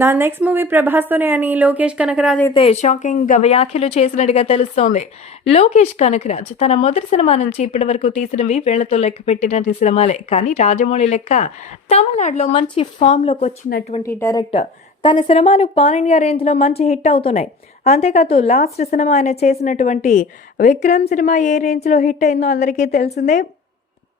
నా next movie ప్రభాస్తోనే అని లోకేష్ కనకరాజ్ అయితే షాకింగ్గా వ్యాఖ్యలు చేసినట్టుగా తెలుస్తోంది. లోకేష్ కనకరాజ్ తన మొదటి సినిమా నుంచి ఇప్పటి వరకు తీసినవి వీళ్ళతో లెక్క పెట్టినటువంటి సినిమాలే. కానీ రాజమౌళి లెక్క తమిళనాడులో మంచి ఫామ్లోకి వచ్చినటువంటి డైరెక్టర్ తన సినిమాలు పాన్ ఇండియా రేంజ్లో మంచి హిట్ అవుతున్నాయి. అంతేకాదు లాస్ట్ సినిమా ఆయన చేసినటువంటి విక్రమ్ సినిమా ఏ రేంజ్లో హిట్ అయిందో అందరికీ తెలిసిందే.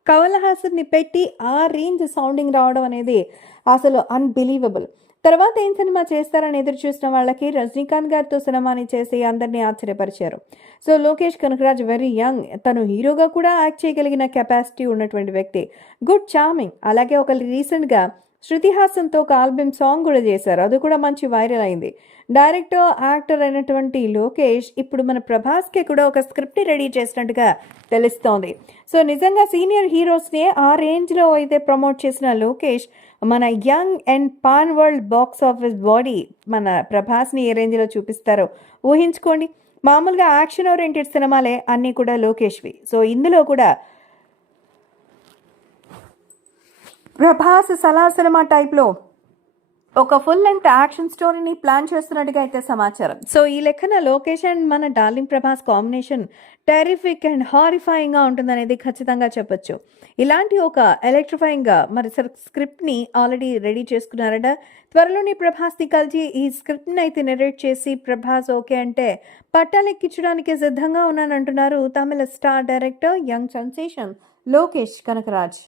కమల్ హాసన్ని పెట్టి ఆ రేంజ్ సౌండింగ్ రావడం అనేది అసలు అన్బిలీవబుల్ తర్వాత ఏం సినిమా చేస్తారని ఎదురు చూసిన వాళ్ళకి రజనీకాంత్ గారితో సినిమాని చేసి అందరినీ ఆశ్చర్యపరిచారు. So Lokesh Kanagaraj very young తను హీరోగా కూడా యాక్ట్ చేయగలిగిన కెపాసిటీ ఉన్నటువంటి వ్యక్తి. గుడ్ చార్మింగ్ అలాగే ఒక రీసెంట్గా శృతిహాసన్తో ఒక ఆల్బమ్ సాంగ్ కూడా చేశారు. అది కూడా మంచి వైరల్ అయింది. డైరెక్టర్ యాక్టర్ అయినటువంటి లోకేష్ ఇప్పుడు మన ప్రభాస్కి కూడా ఒక స్క్రిప్ట్ రెడీ చేసినట్టుగా తెలుస్తోంది. సో నిజంగా సీనియర్ హీరోస్ని ఆ రేంజ్లో అయితే ప్రమోట్ చేసిన లోకేష్ మన young and pan world box office body మన ప్రభాస్ని ఏ రేంజ్లో చూపిస్తారో ఊహించుకోండి. మామూలుగా యాక్షన్ ఓరియంటెడ్ సినిమాలే అన్నీ కూడా లోకేష్వి. సో ఇందులో కూడా ప్రభాస్ సలా సినిమా టైప్లో ఒక ఫుల్ లెంగ్త్ యాక్షన్ స్టోరీని ప్లాన్ చేస్తున్నట్టుగా అయితే సమాచారం. సో ఈ లెక్కన లోకేష్ అండ్ మన darling Prabhas combination terrific and హారిఫైయింగ్గా ఉంటుందనేది ఖచ్చితంగా చెప్పొచ్చు. ఇలాంటి ఒక ఎలక్ట్రిఫైయింగ్ మరి స్క్రిప్ట్ని ఆల్రెడీ రెడీ చేసుకున్నారట. త్వరలోనే ప్రభాస్ని కలిసి ఈ స్క్రిప్ట్ని అయితే నెరేట్ చేసి ప్రభాస్ ఓకే అంటే పట్టాలెక్కించడానికి సిద్ధంగా ఉన్నానంటున్నారు తమిళ star director young sensation Lokesh Kanagaraj.